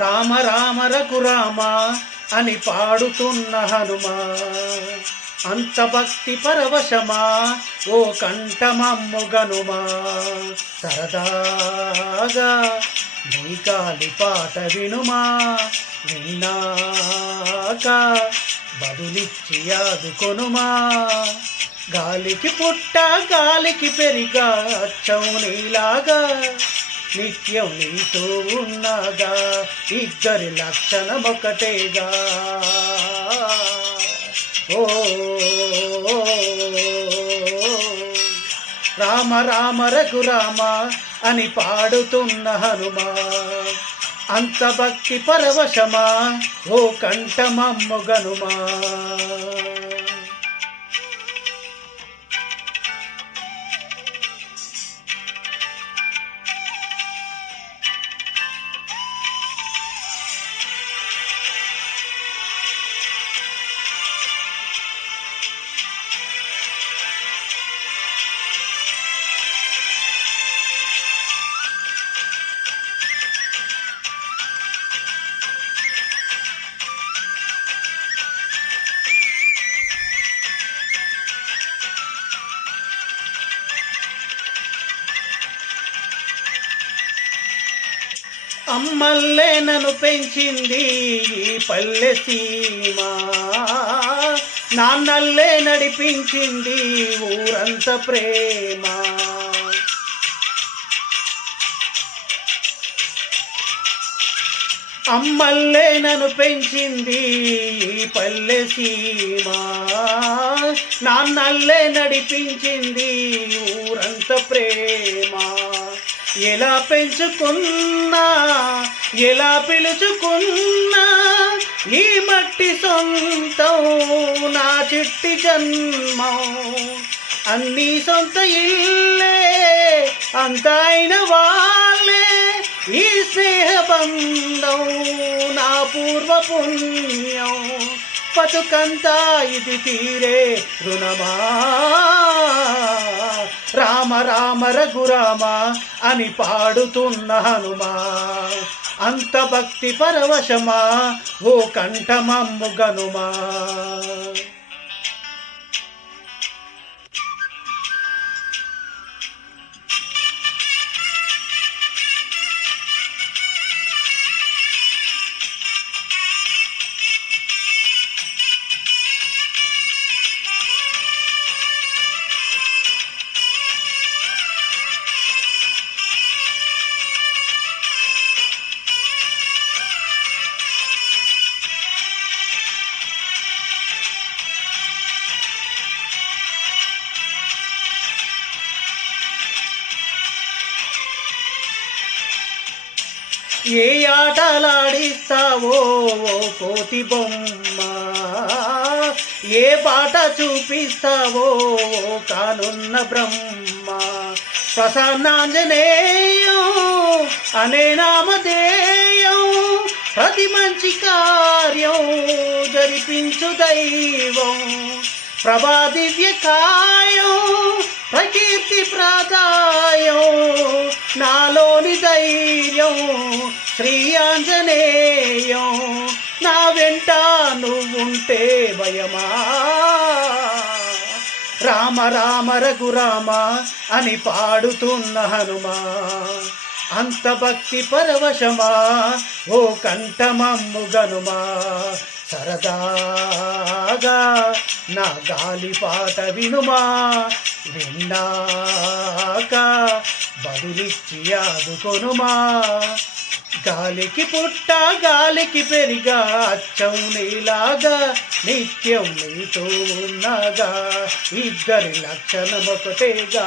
రామ రామ రఘురామ అని పాడుతున్న హనుమా, అంత భక్తి పరవశమా ఓ కంఠమమ్ముగనుమా. సరదాగా నీ గాలి పాట వినుమా, విన్నాక బదులిచ్చి ఆదుకొనుమా. గాలికి పుట్ట గాలికి పెరిగా అచ్చం నీలాగా, నిత్యం నీతో ఉన్నాగా, ఇద్దరి లక్షణం ఒకటేగా. ఓ రామ రామ రఘురామ అని పాడుతున్న హనుమా, అంత భక్తి పరవశమా ఓ కంఠమమ్ముగనుమా. అమ్మల్లే నన్ను పెంచింది ఈ పల్లె సీమ, నాన్నల్లే నడిపించింది ఊరంత ప్రేమ. అమ్మల్లే నన్ను పెంచింది ఈ పల్లె సీమ, నాన్నల్లే నడిపించింది ఊరంత ప్రేమ. ఎలా పెంచుకున్నా ఎలా పిలుచుకున్నా ఈ మట్టి సొంతం నా చిట్టి జన్మం. అన్నీ సొంత ఇల్లే అంతా అయిన వాళ్ళే, ఈ స్నేహబంధం నా పూర్వ పుణ్యం. బతుకంతా ఇది తీరే రుణమా, రామ రామ రఘురామ అని పాడుతున్న హనుమా, అంత భక్తి పరవశమా ఓ కంఠమమ్ముగనుమా. ఏ ఆటలాడిస్తావో కోతి బొమ్మ, ఏ బాట చూపిస్తావో కానున్న బ్రహ్మ. ప్రసన్నాంజనేయం అనే నామధేయం, ప్రతి మంచి కార్యం జరిపించు దైవం. ప్రభా దివ్య కాయం ప్రకీర్తి ప్రాదాయం, నాలోని ధైర్యం శ్రీ ఆంజనేయం. నా వెంట నువ్వుంటే భయమా, రామ రామ రఘురామ అని పాడుతున్న హనుమా, అంత భక్తి పరవశమా ఓ కంఠమమ్ముగనుమా. సరదాగా నా గాలి పాట వినుమా, విన్నాక బదులిచ్చి ఆదుకొనుమా. గాలికి పుట్ట గాలికి పెరిగా అచ్చం నీలాగా, నిత్యం నీతో ఉన్నాగా, ఇద్దరి లక్షణం ఒకటేగా.